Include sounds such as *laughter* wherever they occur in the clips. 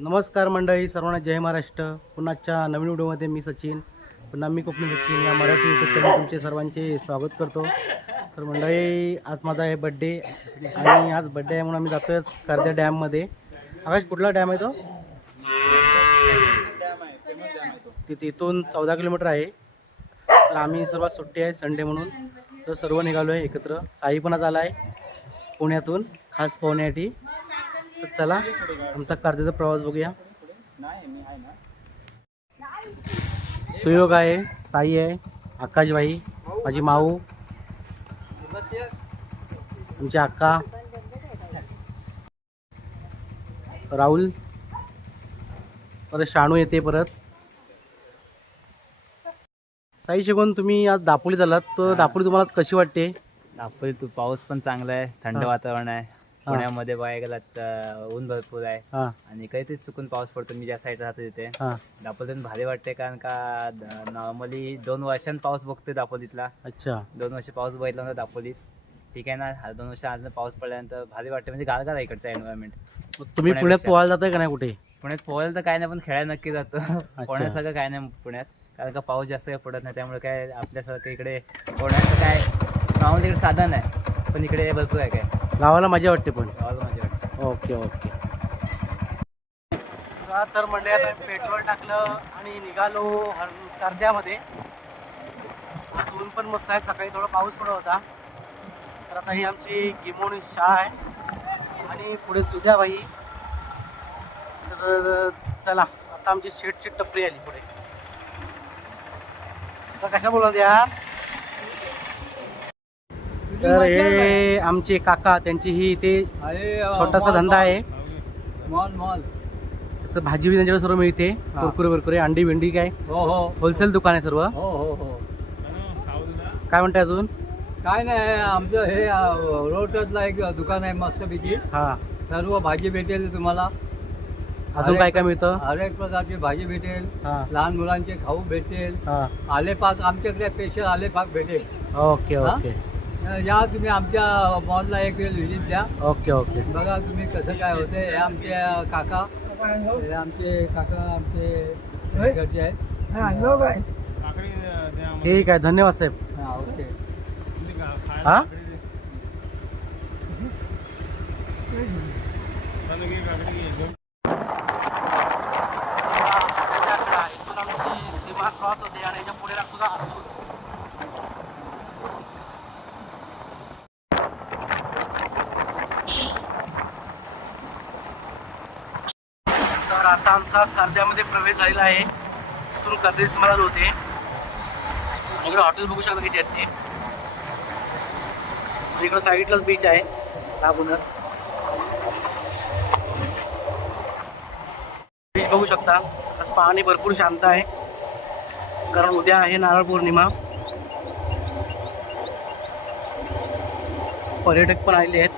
नमस्कार मंडळी सर्वांना जय महाराष्ट्र. पुन्हाच्या नवीन व्हिडिओमध्ये मी सचिन. पुन्हा मी कोकणी सचिन या मराठी युट्यूब चॅनल तुमचे सर्वांचे स्वागत करतो. तर मंडळी आज माझा आहे बड्डे आणि आज बड्डे आहे म्हणून आम्ही जातोय कर्द्या डॅममध्ये आकाश कुठला डॅम आहे तो? तिथे इथून चौदा किलोमीटर आहे. तर आम्ही सर्वात सुट्टी आहे संडे म्हणून. तर सर्व निघालो आहे एकत्र. साई पण आज आला आहे पुण्यातून खास पाहुण्यासाठी. तर चला आमचा कर्जाचा प्रवास बघूया. सुयोग आहे साई आहे आकाशबाई माझी माऊ आमची अक्का राहुल परत शाणू येते परत. साई शिकून तुम्ही आज दापोलीत आलात तर दापोली तुम्हाला कशी वाटते? नागपूर तू पाऊस पण चांगला आहे थंड. वातावरण आहे. पुण्यामध्ये बाहेर गेलात तर ऊन भरपूर आहे. हां. आणि काहीतरीच चुकून पाऊस पडतो मी ज्या साईड राहतो तिथे. हां. दापोलीतून भारी वाटते कारण का नॉर्मली दोन वर्षां पाऊस बघतोय दापोलीतला. अच्छा. दोन वर्ष पाऊस बघितला नव्हता दापोलीत. ठीक आहे ना हा दोन वर्ष आज पाऊस पडल्यानंतर भारी वाटते म्हणजे गाळगार आहे इकडचं एन्व्हायरमेंट मग तुम्ही पुण्यात पुण्यापेक्षा. पोहायला जाताय का नाही कुठे? पुण्यात पोहायला तर काय नाही पण खेळायला नक्की जातो. पोहण्यासारखं काय नाही पुण्यात. कारण का पाऊस जास्त काही पडत नाही त्यामुळे काय आपल्यासारखं इकडे पोहण्याचं काय नॉर्मल इकडे साधन आहे पण इकडे भरपूर आहे काय. गावाला मजा वाटते पण. गावाला मजा वाटते. Okay okay. तर म्हणजे आता पेट्रोल टाकलं आणि निघालो हर कर्द्यामध्ये आज ऊन पण मस्त आहे. सकाळी थोडा पाऊस पडत होता. तर आता ही आमची गिमोणी शाळा आहे. आणि पुढे सुद्याबाई तर चला आता आमची शेटची टपरी आली पुढे. तर कशा बोलत यार? तर हे आमचे काका त्यांची ही इथे छोटासा धंदा आहे. Mall mall. तर भाजी बी त्यांच्याकडे सर्व मिळते. कुरकुरे बिरकुरे अंडी भेंडी काय? हो हो. होलसेल दुकान आहे सर्व. हो हो हो. काय म्हणते अजून? काय नाही आमचं हे रोडटचला एक दुकान आहे मस्तपैकी. हा. सर्व भाजी भेटेल तुम्हाला. अजून काय काय मिळतं? हर एक प्रकारची भाजी भेटेल. हा. लहान मुलांचे खाऊ भेटेल. हा. आलेपाक आमच्याकडे स्पेशल आलेपाक भेटेल. ओके? ओके. या तुम्ही आमच्या मॉलला एक वेळ व्हिजिट द्या. Okay okay. बघा तुम्ही कसं काय होते हे आमचे काका. हे आमचे काका आमचे घरचे आहेत. ठीक आहे धन्यवाद साहेब. हा ओके. हा सीमा क्रॉस होते आणि याच्यापुढे लागतो का तर आता आमचा कर्द्यामध्ये प्रवेश झालेला आहे. तिथून कर्दे समाधान होते. इकडे हॉटेल बघू शकता किती आहेत ते. इकडं साईडलाच बीच आहे लागूनच बीच बघू शकता. आज पाणी भरपूर शांत आहे. कारण उद्या आहे नारळ पौर्णिमा. पर्यटक पण आलेले आहेत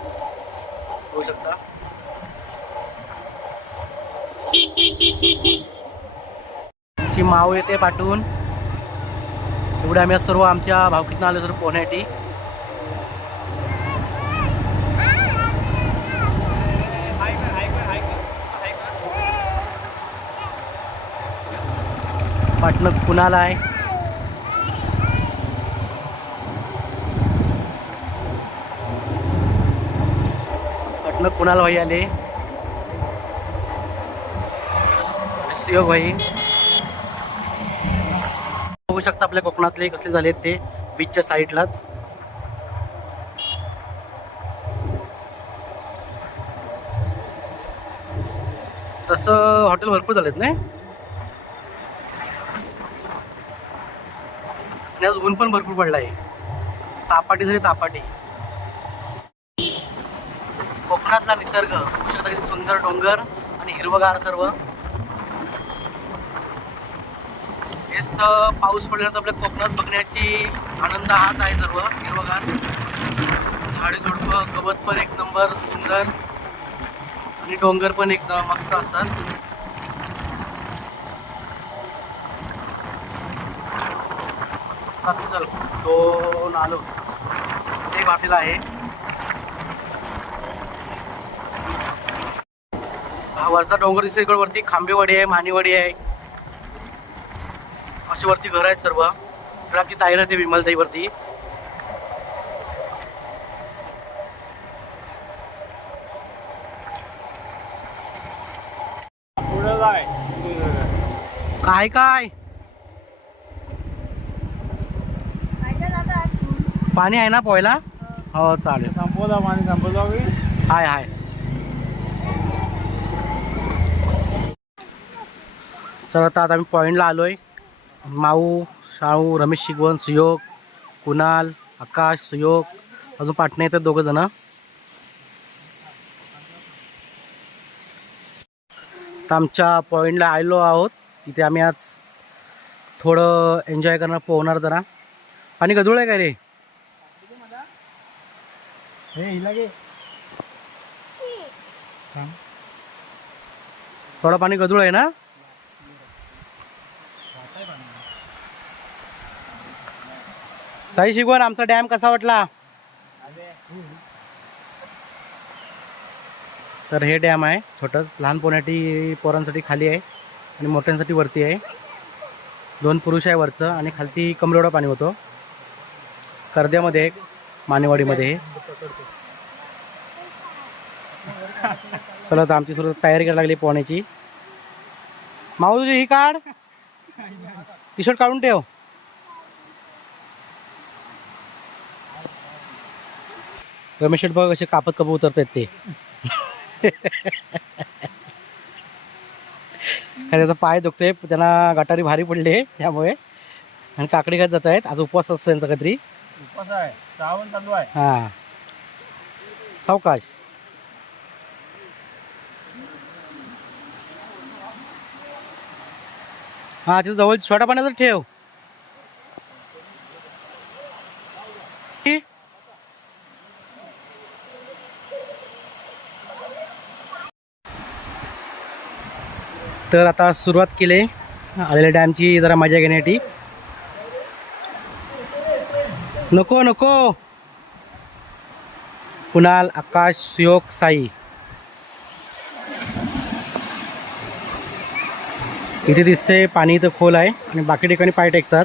बघू शकता ची माव येते पाठवून. एवढे आम्ही सर्व आमच्या भावकीतनं आलो सर पोहण्यासाठी पाटणं कुणाला आहे? पाटणं कुणाला भाई आले? शिव भाई बघू शकता आपल्या कोकणातले कसले झाले ते बीचच्या साईडलाच तसं हॉटेल भरपूर झालेत नाही? आणि आज ऊन पण भरपूर पडला आहे तापाटी झाली तापाटी. कोकणातला निसर्ग बघू शकता किती सुंदर डोंगर आणि हिरवगार सर्व. हेच तर पाऊस पडल्यानंतर आपल्या कोकणात बघण्याची आनंद हाच आहे सर्व. हिरवगार झाडे झुडपं गवत पण एक नंबर सुंदर. आणि डोंगर पण एकदम मस्त असतात. चल दोन आलो. एक हॉटेल आहे. वरचा डोंगर दिसतो इकडे वरती खांबेवाडी आहे मानेवाडी आहे. वरती घर आहेत सर्व. इकडे आपली ताई राहते विमलताई वरती काय काय? पाणी आहे ना पोहायला? हो चालेल. संपवला पाणी संपवला हाय हाय. चला आता आता आम्ही पॉईंटला आलोय. माऊ शाहू रमेश शिगवण सुयोग कुणाल आकाश सुयोग अजून पाटणे येतात दोघं जण. तर आमच्या पॉईंटला आलो आहोत. तिथे आम्ही आज थोडं एन्जॉय करणार पोहणार जरा. पाणी गजूळ आहे का रे? हे थोडं पाणी गजूळ आहे ना? साई शिकवण आमचा डॅम कसा वाटला? तर हे डॅम आहे छोटं लहान पोण्यासाठी पोरांसाठी खाली आहे आणि मोठ्यांसाठी वरती आहे. दोन पुरुष आहे वरचं आणि खालती कमरेवढं पाणी होतं. कर्द्यामध्ये एक मानेवाडीमध्ये चला तर आमची सुरू तयारी करायला लागली पोहण्याची. माऊ तुझी ही काढ. टी शर्ट काढून ठेव. रमेश शेठ बघ असे कापत कप उतरतात ते. त्याचा पाय दुखतोय त्यांना गटारी भारी पडली त्यामुळे. आणि काकडी खात जात आहेत आज उपवास असतो यांचा काहीतरी. उपवास आहे. श्रावण चालू आहे. हां. सावकाश. हा तिथं जवळ छोटा पाण्याचं ठेव. तर आता सुरुवात केली आलेल्या डॅमची जरा मजा घेण्यासाठी. नको नको. कुणाल आकाश सुयोग साई. इथे दिसते पाणी इथं खोल आहे आणि बाकी ठिकाणी पाय टेकतात.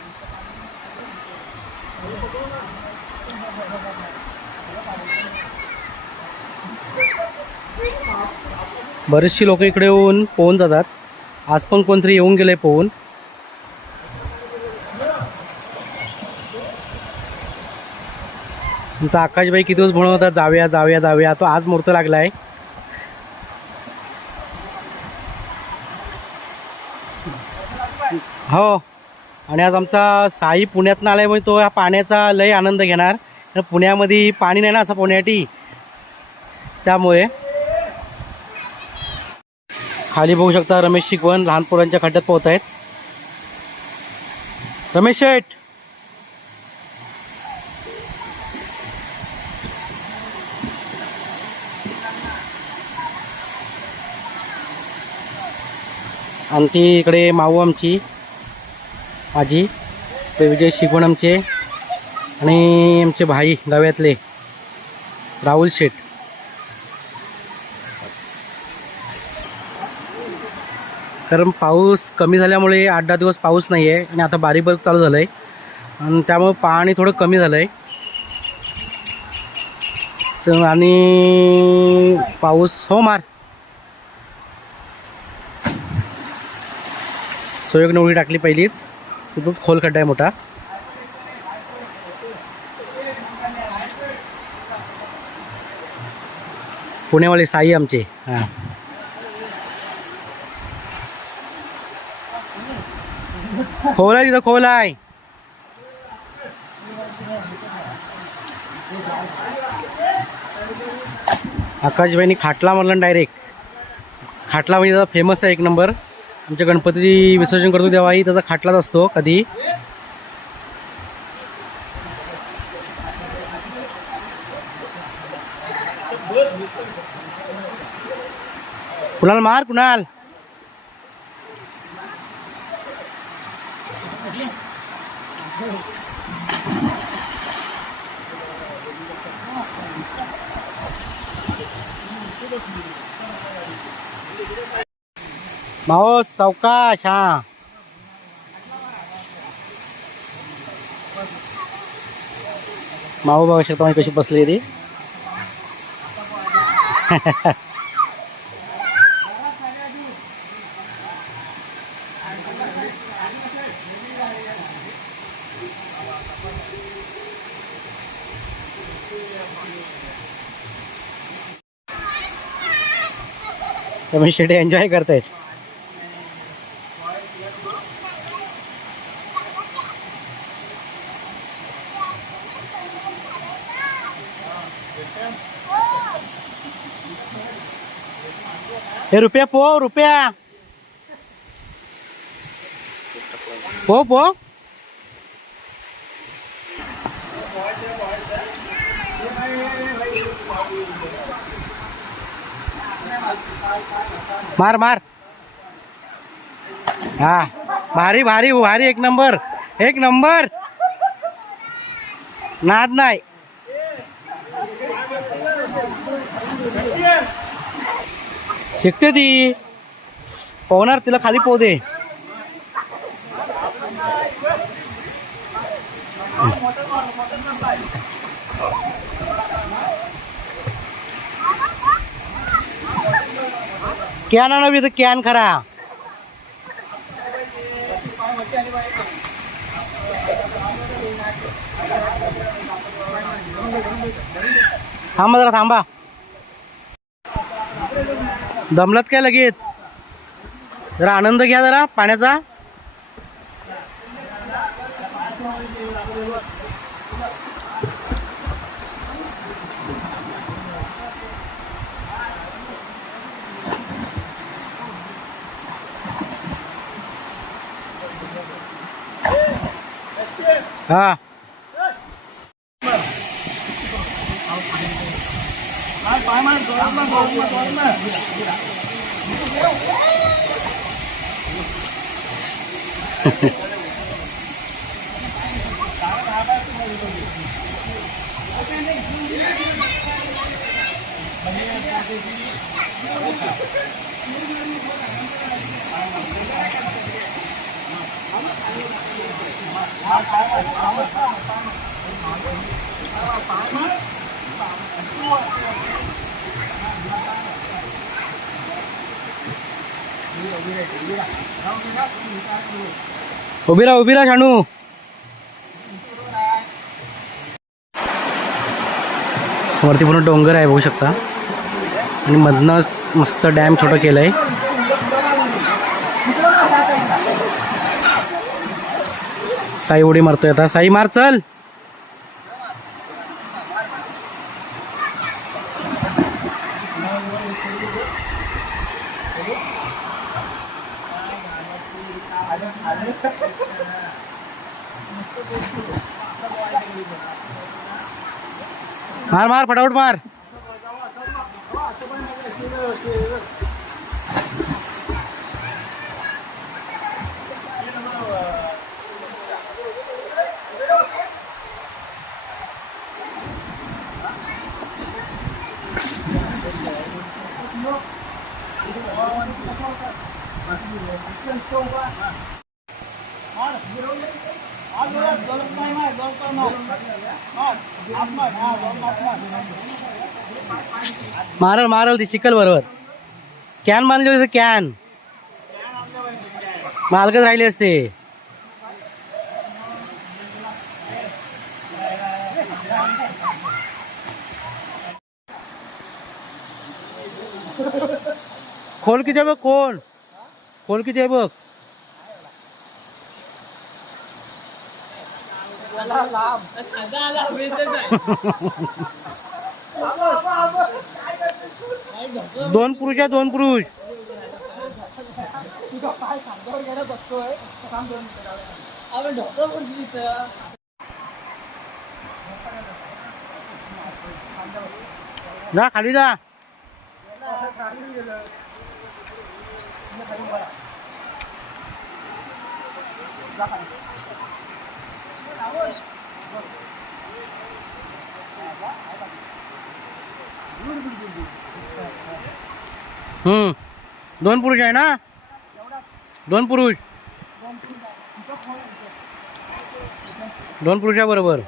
बरेचशी लोक इकडे येऊन पोहून जातात. आज पण कोणतरी येऊन गेले पोहून. तुमचा आकाशबाई किती दिवस म्हणत होता जाऊया जाऊया जाऊया. तो आज मुहूर्त लागलाय. हो. आणि आज आमचा साई पुण्यातनं म्हणजे तो ह्या पाण्याचा लय आनंद घेणार. तर पुण्यामध्ये पाणी नाही ना असं पोहण्यासाठी त्यामुळे खाली बघू शकता रमेश शिकवण लहान पोरांच्या खड्ड्यात पोहत आहेत. रमेश शेठ. आणि ती इकडे माऊ आमची आजी ते विजय शिकवण आमचे आणि आमचे भाई गाव्यातले राहुल शेठ. कारण पाऊस कमी झाल्यामुळे आठ दहा दिवस पाऊस नाही आहे आणि आता बारीक बारीक चालू झालं आहे आणि त्यामुळे पाणी थोडं कमी झालं आहे तर आणि पाऊस हो मार. सोयगने उडी टाकली पहिलीच. तिथंच खोल खड्डा आहे मोठा. पुण्यावाले साई आमचे. हां. खोल आहे तिथं खोल आहे आकाशबाईनी खाटला म्हणलं डायरेक्ट खाटला म्हणजे त्याचा फेमस आहे एक नंबर आमच्या गणपती विसर्जन करतो तेव्हाही त्याचा खाटलाच असतो कधी. कुणाल मार कुणाल? मावस सावकाश हा. माऊ बघू शकता कशी बसली ती. *laughs* रमेश शेटे एन्जॉय करतायत. हे रुपया पो रुपया. पो पो. मार मार. हा. भारी भारी भारी. एक नंबर. एक नंबर. नाद नाही. शिकते ती. पोहणार तिला खाली पोह दे. कॅन आणवी तर कॅन खरा? थांबा जरा थांबा. दमलात काय लगेच? जरा आनंद घ्या जरा पाण्याचा. हा *laughs* उभी राहा उभी राहा शाणू वरती पूर्ण डोंगर आहे बघू शकता. आणि मधनंच मस्त डॅम छोटं केलंय. साई उडी मारतोय आता. साई मार चल. मार मार फटाफट मार. मारल मारल ती शिकल बरोबर. कॅन बांधली होती कॅन मालकच राहिले असते. खोल किती आहे बघ खोल. खोल किती आहे बघ. *laughs* दोन पुरुष आहे दोन पुरुष. जा खाली जा. हम्म दोन पुरुष आहे ना? दोन पुरुष. दोन पुरुषा बरोबर.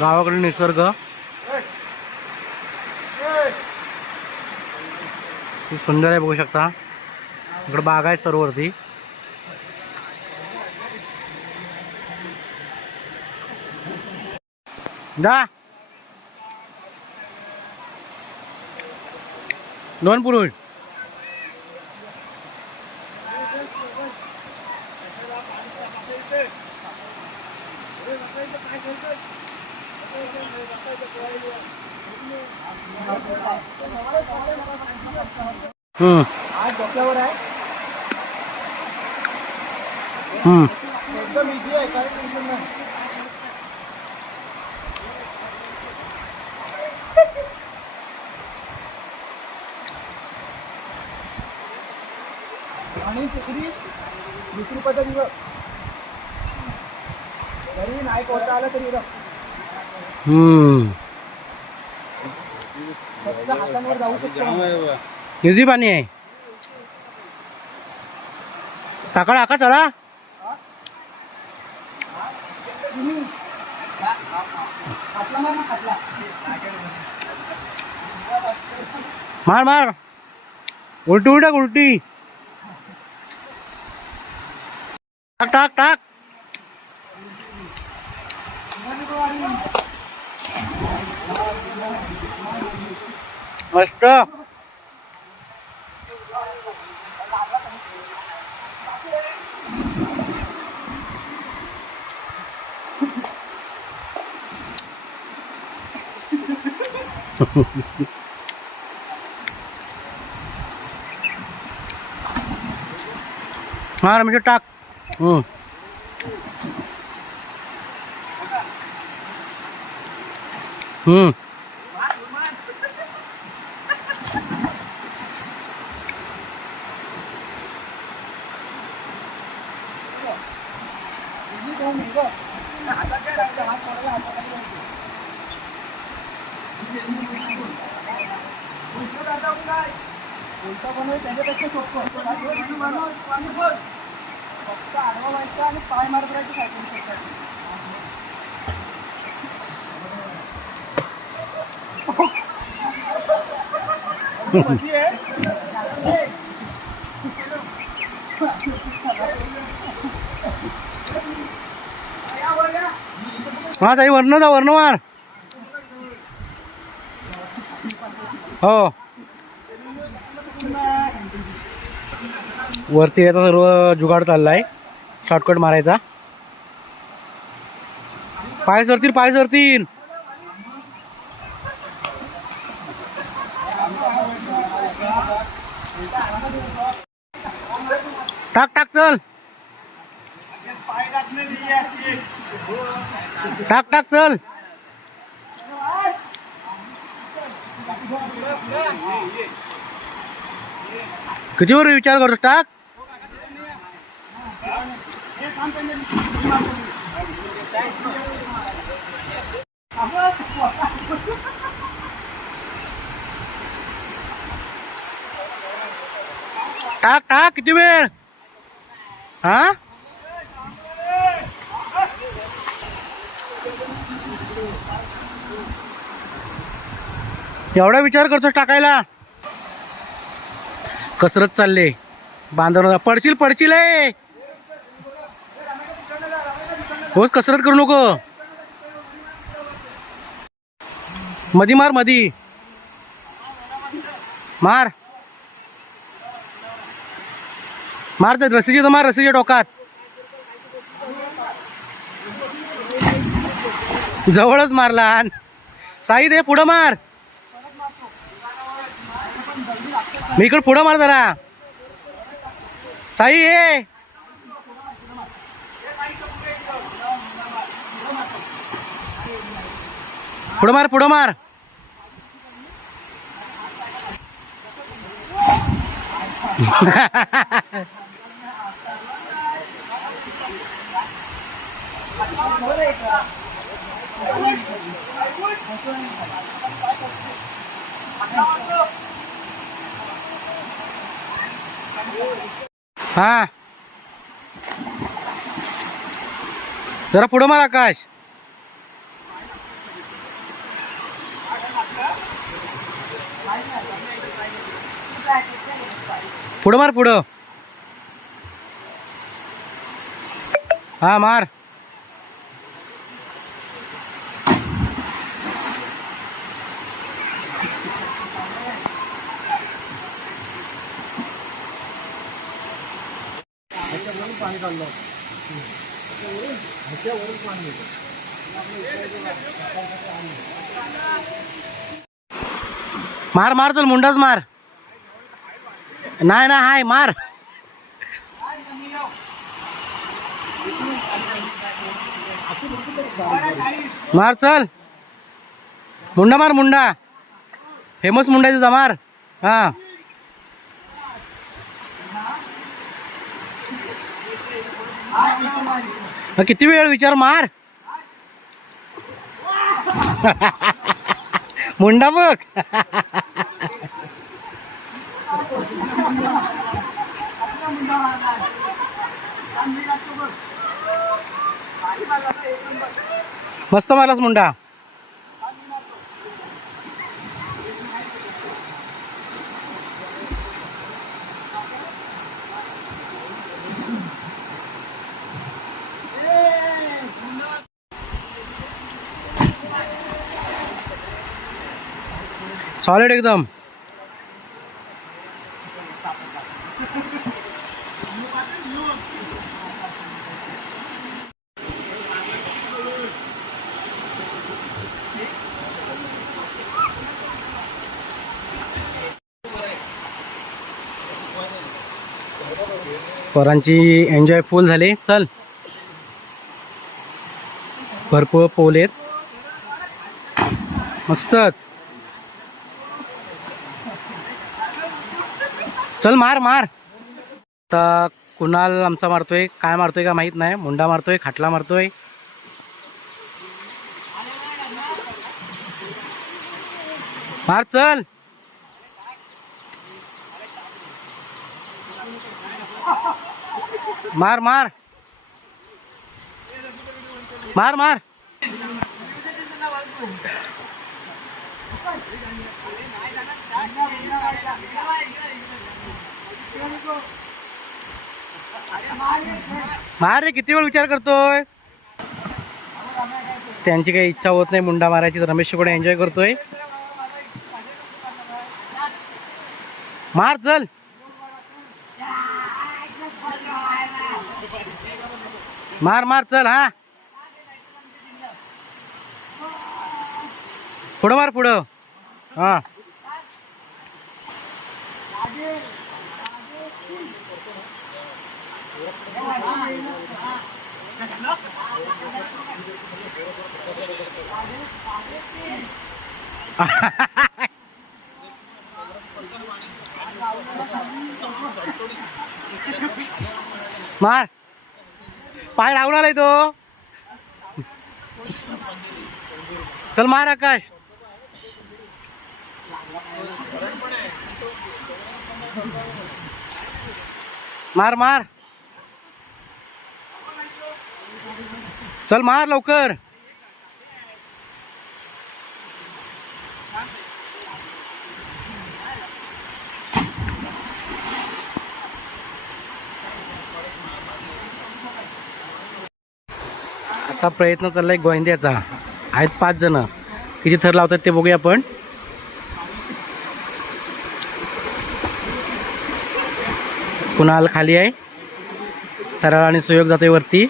गावाकडे निसर्ग. खूप सुंदर आहे बघू शकता. इकडे बाग आहे सरोवरती जा. दोन पुरुष. हम्म. डोक्यावर आहे हम्म. एकदम इझी आहे काय टेन्शन नाही आणि तिकडी वीस रुपयाचा दिवस तरी नाही पोहता आलं तरी. हम्म. हातांवर जाऊ शकतो किती पाणी आहे. सकाळ आका चला मार मार. उलटी उलटा उलटी. टाक टाक टाक. मस्त हा रमेश टाक. हो. हम्म. हम्म. त्याच्यापेक्षा सोपं माणूस माणूस बोल. फक्त आडवा व्हायचं आणि पाय सायकल हा ताई वर्ण जा वर्ण मार हो. वरती याचा सर्व जुगाड चाललाय. शॉर्टकट मारायचा. पाय सरतील पाय सरतील टाक टाक चल. टाक टाक चल. कितीवर विचार करतो टाक? टाक टाक किती वेळ? हा? एवढा विचार करतो टाकायला? कसरत चालले. बांधव पडशील पडशील आहे हो कसरत करू नको. मधी मार मधी. मार. मार तर रसीची तर मार रसीच्या टोकात जवळच मारला. साई दे पुढं मार. मी इकडे पुढं मार जरा साई ये पुढं मार पुढं मार हा. जरा पुढं मार आकाश. पुढं मार पुढं. हा मार. मार मार चल मुंडाच मार. नाही ना हाय मार. मार चल. मुंडा मार मुंडा. फेमस मुंडा आहे तुझा मार हा. किती वेळ विचार मार. मुंडा बघ. मस्त मारलास मुंडा. सॉलिड एकदम. पोरांची एन्जॉय फुल झाली. चल. भरपूर पोल आहेत. मस्तच. चल मार मार. आता कुणाल आमचा मारतोय काय मारतोय का माहीत नाही. मुंडा मारतोय खाटला मारतोय. मार चल. मार मार. मार मार. मार रे किती वेळ विचार करतोय? त्यांची काही इच्छा होत नाही मुंडा मारायची तर रमेश पण एन्जॉय करतोय. मार चल. मार मार चल हा. पुढं मार पुढं. हा. *laughs* मार. पाय लागून आलाय तो. चल मार आकाश. मार मार. चल मार लवकर. आता प्रयत्न चाललाय गोंद्याचा. आहेत पाच जण. किती थर लावतात ते बघूया आपण. कुणाल खाली आहे. थराळ आणि सुयोग जाते वरती.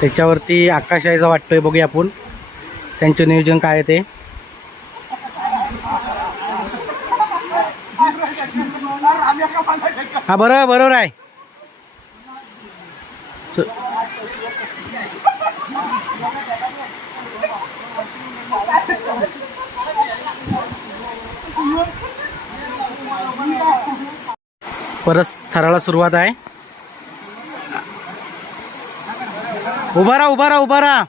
त्याच्यावरती आकाश यायचा वाटतोय बघूया आपण. त्यांचे नियोजन काय आहे ते. हा बरोबर बरोबर आहे. परत थराला सुरुवात आहे. उभा राहा उभा राहा उभा राहा.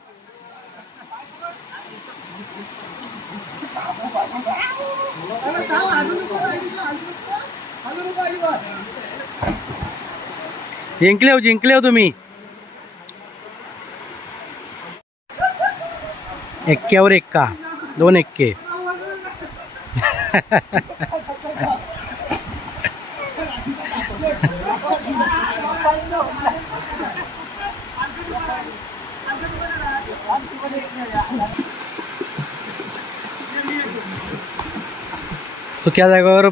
जिंकले हो जिंकले हो तुम्ही. एक्क्यावर एक्का दोन एक्के. *laughs* सुक्या जागेवर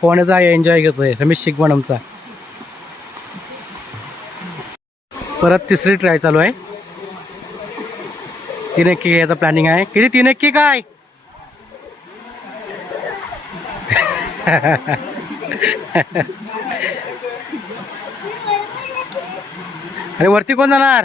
पोहण्याचा एन्जॉय घेतोय रमेश शिकवणमचा परत तिसरी ट्राय चालू आहे. तीन एक्की घ्यायचं प्लॅनिंग आहे. किती तीन एक्की काय? *laughs* अरे वरती कोण जाणार?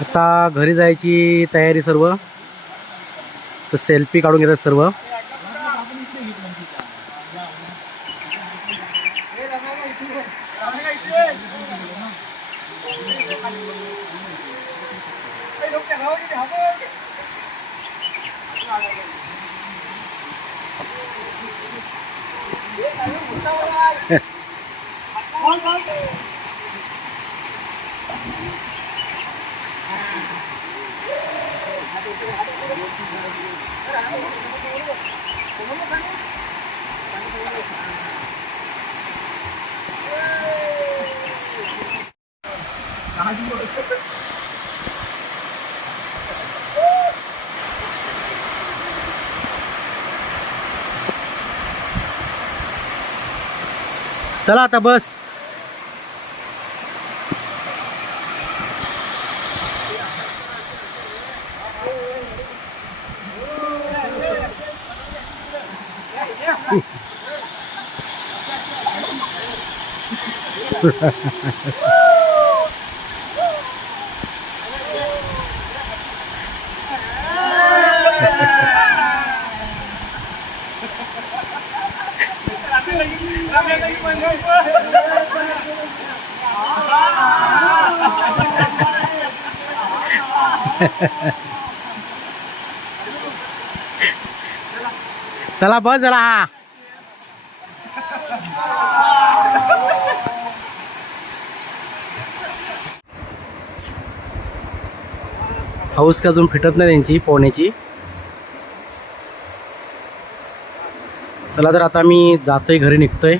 आता घरी जायची तयारी सर्व. तर सेल्फी काढून घेतात सर्व. *laughs* *laughs* *laughs* 아주 멋있 चला आता बस चला बस जरा. हा हाऊस का अजून फिटत नाही त्यांची पोहण्याची. चला तर आता मी जातोय घरी निघतोय.